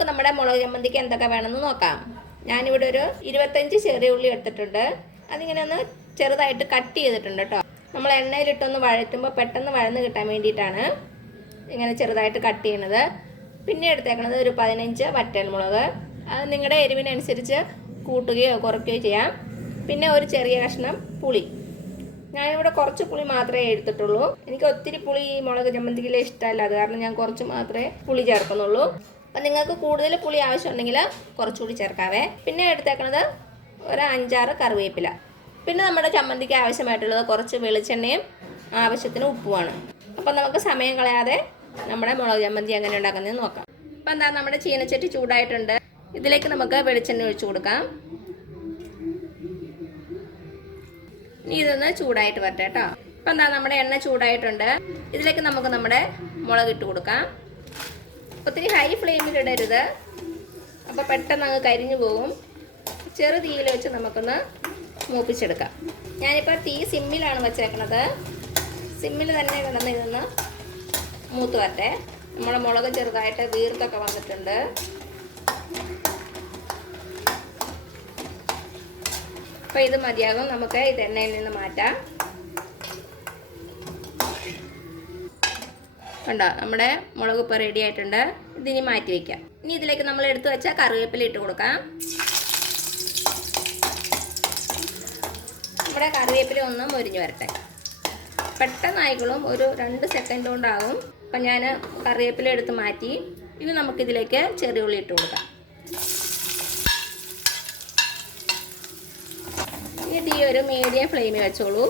നമുക്ക് നമ്മുടെ മുളക് ചമ്മന്തിക്ക് എന്തൊക്കെ വേണമെന്ന് നോക്കാം. ഞാനിവിടെ ഒരു 25 ചെറിയ ഉള്ളി എടുത്തിട്ടുണ്ട്. അതിങ്ങനെ ഒന്ന് ചെറുതായിട്ട് കട്ട് ചെയ്തിട്ടുണ്ട് കേട്ടോ. നമ്മൾ എണ്ണയിലിട്ടൊന്ന് വഴറ്റുമ്പോൾ പെട്ടെന്ന് വഴന്ന് കിട്ടാൻ വേണ്ടിയിട്ടാണ് ഇങ്ങനെ ചെറുതായിട്ട് കട്ട് ചെയ്യണത്. പിന്നെ എടുത്തേക്കണത് ഒരു 15 വറ്റൽമുളക്. അത് നിങ്ങളുടെ എരിവിനനുസരിച്ച് കൂട്ടുകയോ കുറയ്ക്കുകയോ ചെയ്യാം. പിന്നെ ഒരു ചെറിയ കഷ്ണം പുളി. ഞാനിവിടെ കുറച്ച് പുളി മാത്രമേ എടുത്തിട്ടുള്ളൂ. എനിക്ക് ഒത്തിരി പുളി ഈ മുളക് ചമ്മന്തിയിൽ ഇഷ്ടമല്ല. അത് കാരണം ഞാൻ കുറച്ച് മാത്രമേ പുളി ചേർക്കുന്നുള്ളൂ. അപ്പം നിങ്ങൾക്ക് കൂടുതൽ പുളി ആവശ്യമുണ്ടെങ്കിൽ കുറച്ചുകൂടി ചേർക്കാവേ. പിന്നെ എടുത്തേക്കണത് ഒരു 5-6 കറിവേപ്പില. പിന്നെ നമ്മുടെ ചമ്മന്തിക്ക് ആവശ്യമായിട്ടുള്ളത് കുറച്ച് വെളിച്ചെണ്ണയും ആവശ്യത്തിന് ഉപ്പുമാണ്. അപ്പം നമുക്ക് സമയം കളയാതെ നമ്മുടെ മുളക് ചമ്മന്തി എങ്ങനെ ഉണ്ടാക്കുന്നതെന്ന് നോക്കാം. അപ്പം എന്താ, നമ്മുടെ ചീനച്ചട്ടി ചൂടായിട്ടുണ്ട്. ഇതിലേക്ക് നമുക്ക് വെളിച്ചെണ്ണ ഒഴിച്ചു കൊടുക്കാം. ഇനി ഇതൊന്ന് ചൂടായിട്ട് വരട്ടെ കേട്ടോ. അപ്പം എന്താ, നമ്മുടെ എണ്ണ ചൂടായിട്ടുണ്ട്. ഇതിലേക്ക് നമുക്ക് നമ്മുടെ മുളക് ഇട്ട് കൊടുക്കാം. ഒത്തിരി ഹൈ ഫ്ലെയിമിൽ ഇടരുത്, അപ്പോൾ പെട്ടെന്ന് അങ്ങ് കരിഞ്ഞു പോകും. ചെറു തീയിൽ വെച്ച് നമുക്കൊന്ന് മൂപ്പിച്ചെടുക്കാം. ഞാനിപ്പോൾ തീ സിമ്മിലാണ് വെച്ചേക്കണത്. സിമ്മിൽ തന്നെ കിടന്ന് ഇതൊന്ന് മൂത്ത് വരട്ടെ. നമ്മുടെ മുളക് ചെറുതായിട്ട് വീർത്തൊക്കെ വന്നിട്ടുണ്ട്. അപ്പോൾ ഇത് മതിയാകും. നമുക്ക് ഇത് എണ്ണയിൽ നിന്ന് മാറ്റാം. കണ്ടോ, നമ്മുടെ മുളക് ഇപ്പോൾ റെഡി ആയിട്ടുണ്ട്. ഇതിനി മാറ്റി വയ്ക്കാം. ഇനി ഇതിലേക്ക് നമ്മൾ എടുത്തു വെച്ച കറിവേപ്പില ഇട്ട് കൊടുക്കാം. നമ്മുടെ കറിവേപ്പില ഒന്ന് മൊരിഞ്ഞു വരട്ടെ. പെട്ടെന്നായിക്കോളും, ഒരു 2 സെക്കൻഡ് കൊണ്ടാകും. അപ്പം ഞാൻ കറിവേപ്പില എടുത്ത് മാറ്റി. ഇനി നമുക്കിതിലേക്ക് ചെറിയ ഉള്ളി ഇട്ട് കൊടുക്കാം. ഇനി ഒരു മീഡിയം ഫ്ലെയിമിൽ വെച്ചോളൂ.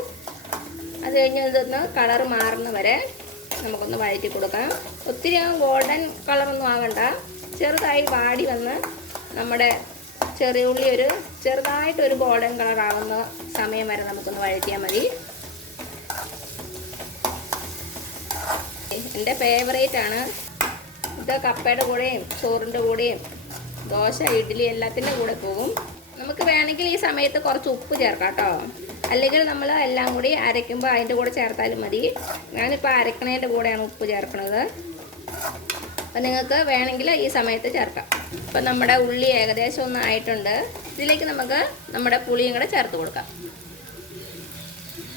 അത് കഴിഞ്ഞ് ഇതൊന്ന് കളർ മാറുന്ന വരെ നമുക്കൊന്ന് വഴറ്റി കൊടുക്കാം. ഒത്തിരി ഗോൾഡൻ കളറൊന്നും ആകണ്ട. ചെറുതായി വാടി വന്ന് നമ്മുടെ ചെറിയ ഉള്ളി ഒരു ചെറുതായിട്ടൊരു ഗോൾഡൻ കളർ ആവുന്ന സമയം വരെ നമുക്കൊന്ന് വഴറ്റിയാൽ മതി. എൻ്റെ ഫേവറേറ്റ് ആണ് ഇത്. കപ്പയുടെ കൂടെയും ചോറിൻ്റെ കൂടെയും ദോശ, ഇഡ്ഡലി എല്ലാത്തിൻ്റെ കൂടെ പോകും. നമുക്ക് വേണമെങ്കിൽ ഈ സമയത്ത് കുറച്ച് ഉപ്പ് ചേർക്കാം കേട്ടോ. അല്ലെങ്കിൽ നമ്മൾ എല്ലാം കൂടി അരയ്ക്കുമ്പോൾ അതിൻ്റെ കൂടെ ചേർത്താലും മതി. ഞാനിപ്പോൾ അരക്കണേൻ്റെ കൂടെയാണ് ഉപ്പ് ചേർക്കുന്നത്. അപ്പം നിങ്ങൾക്ക് വേണമെങ്കിൽ ഈ സമയത്ത് ചേർക്കാം. അപ്പം നമ്മുടെ ഉള്ളി ഏകദേശം ഒന്ന് ആയിട്ടുണ്ട്. ഇതിലേക്ക് നമുക്ക് നമ്മുടെ പുളിയും കൂടെ ചേർത്ത് കൊടുക്കാം.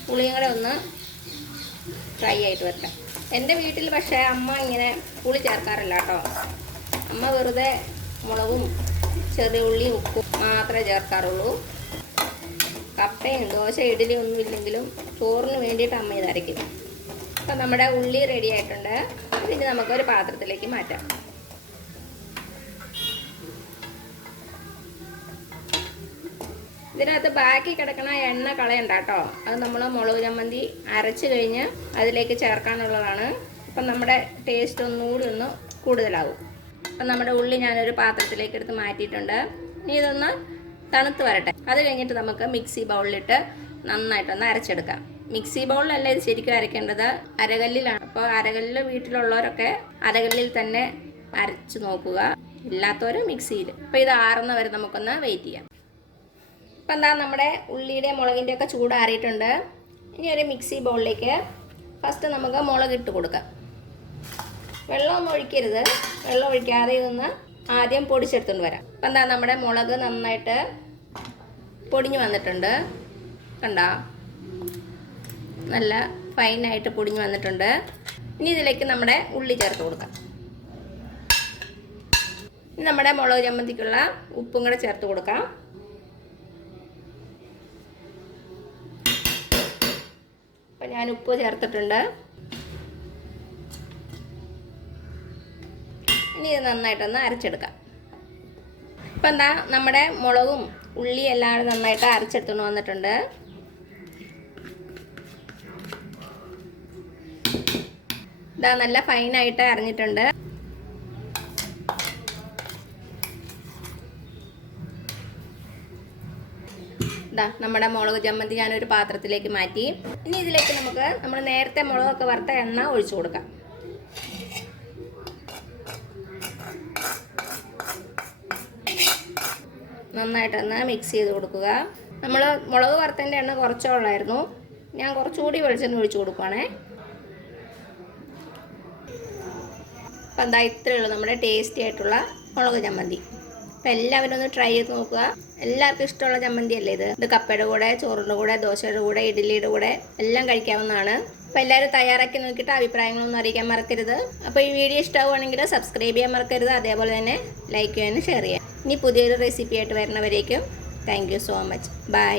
പുളിയും കൂടെ ഒന്ന് ഫ്രൈ ആയിട്ട് വരട്ടെ. എൻ്റെ വീട്ടിൽ പക്ഷേ അമ്മ ഇങ്ങനെ പുളി ചേർക്കാറില്ല കേട്ടോ. അമ്മ വെറുതെ മുളകും ചെറിയ ഉള്ളിയും ഉപ്പും മാത്രമേ ചേർക്കാറുള്ളൂ. കപ്പയും ദോശ, ഇഡ്ഡലി ഒന്നും ഇല്ലെങ്കിലും ചോറിന് വേണ്ടിയിട്ട് അമ്മ ഇത് അരയ്ക്കും. അപ്പം നമ്മുടെ ഉള്ളി റെഡി ആയിട്ടുണ്ട്. ഇതിന് നമുക്കൊരു പാത്രത്തിലേക്ക് മാറ്റാം. ഇതിനകത്ത് ബാക്കി കിടക്കണ എണ്ണ കളയണ്ട കേട്ടോ. അത് നമ്മൾ മുളക് ചമ്മന്തി അരച്ച് കഴിഞ്ഞ് അതിലേക്ക് ചേർക്കാനുള്ളതാണ്. അപ്പം നമ്മുടെ ടേസ്റ്റ് ഒന്നുകൂടി ഒന്ന് കൂടുതലാവും. അപ്പം നമ്മുടെ ഉള്ളി ഞാനൊരു പാത്രത്തിലേക്ക് എടുത്ത് മാറ്റിയിട്ടുണ്ട്. ഇനി ഇതൊന്ന് തണുത്ത് വരട്ടെ. അത് കഴിഞ്ഞിട്ട് നമുക്ക് മിക്സി ബൗളിലിട്ട് നന്നായിട്ടൊന്ന് അരച്ചെടുക്കാം. മിക്സി ബൗളിലല്ല ഇത് ശരിക്കും അരയ്ക്കേണ്ടത്, അരകല്ലിലാണ്. അപ്പോൾ അരകല്ലിൽ വീട്ടിലുള്ളവരൊക്കെ അരകല്ലിൽ തന്നെ അരച്ച് നോക്കുക, ഇല്ലാത്തവർ മിക്സിയിൽ. അപ്പോൾ ഇത് ആറുന്ന വരെ നമുക്കൊന്ന് വെയിറ്റ് ചെയ്യാം. ഇപ്പം എന്താ, നമ്മുടെ ഉള്ളിയുടെ മുളകിൻ്റെ ഒക്കെ ചൂടാറിയിട്ടുണ്ട്. ഇനി ഒരു മിക്സി ബൗളിലേക്ക് ഫസ്റ്റ് നമുക്ക് മുളക് ഇട്ട് കൊടുക്കാം. വെള്ളമൊന്നും ഒഴിക്കരുത്. വെള്ളം ഒഴിക്കാതെ ഇതൊന്ന് ആദ്യം പൊടിച്ചെടുത്തുകൊണ്ട് വരാം. അപ്പം എന്താ, നമ്മുടെ മുളക് നന്നായിട്ട് പൊടിഞ്ഞ് വന്നിട്ടുണ്ട്. കണ്ടോ, നല്ല ഫൈനായിട്ട് പൊടിഞ്ഞ് വന്നിട്ടുണ്ട്. ഇനി ഇതിലേക്ക് നമ്മുടെ ഉള്ളി ചേർത്ത് കൊടുക്കാം. ഇനി നമ്മുടെ മുളക് ചമ്മന്തിക്കുള്ള ഉപ്പും കൂടെ ചേർത്ത് കൊടുക്കാം. അപ്പം ഞാൻ ഉപ്പ് ചേർത്തിട്ടുണ്ട്. ഇനി ഇത് നന്നായിട്ടൊന്ന് അരച്ചെടുക്കാം. ഇപ്പം എന്താ, നമ്മുടെ മുളകും ഉള്ളി എല്ലാം നന്നായിട്ട് അരച്ചെടുത്തുകൊണ്ട് വന്നിട്ടുണ്ട്. ഇതാ നല്ല ഫൈനായിട്ട് അരഞ്ഞിട്ടുണ്ട്. ഇതാ നമ്മുടെ മുളക് ചമ്മന്തി ഞാനൊരു പാത്രത്തിലേക്ക് മാറ്റി. ഇനി ഇതിലേക്ക് നമുക്ക് നമ്മൾ നേരത്തെ മുളകൊക്കെ വറുത്ത എണ്ണ ഒഴിച്ചു കൊടുക്കാം. നന്നായിട്ടൊന്ന് മിക്സ് ചെയ്ത് കൊടുക്കുക. നമ്മൾ മുളക് വറുത്തതിൻ്റെ എണ്ണ കുറച്ചേ ഉള്ളായിരുന്നു. ഞാൻ കുറച്ചുകൂടി വെളിച്ചെണ്ണ ഒഴിച്ച് കൊടുക്കുകയാണേ. അപ്പം എന്താ, ഇത്രയേ ഉള്ളൂ നമ്മുടെ ടേസ്റ്റി ആയിട്ടുള്ള മുളക് ചമ്മന്തി. അപ്പോൾ എല്ലാവരും ഒന്ന് ട്രൈ ചെയ്ത് നോക്കുക. എല്ലാവർക്കും ഇഷ്ടമുള്ള ചമ്മന്തി അല്ലേ ഇത് കപ്പയുടെ കൂടെ, ചോറിൻ്റെ കൂടെ, ദോശയുടെ കൂടെ, ഇഡ്ഡലിയുടെ കൂടെ എല്ലാം കഴിക്കാവുന്നതാണ്. അപ്പോൾ എല്ലാവരും തയ്യാറാക്കി നോക്കിയിട്ട് അഭിപ്രായങ്ങളൊന്നും അറിയിക്കാൻ മറക്കരുത്. അപ്പോൾ ഈ വീഡിയോ ഇഷ്ടമാവുകയാണെങ്കിൽ സബ്സ്ക്രൈബ് ചെയ്യാൻ മറക്കരുത്. അതേപോലെ തന്നെ ലൈക്ക് ചെയ്യാനും ഷെയർ ചെയ്യാം. ഇനി പുതിയൊരു റെസിപ്പി ആയിട്ട് വരുന്നവരേക്കും thank you so much. By.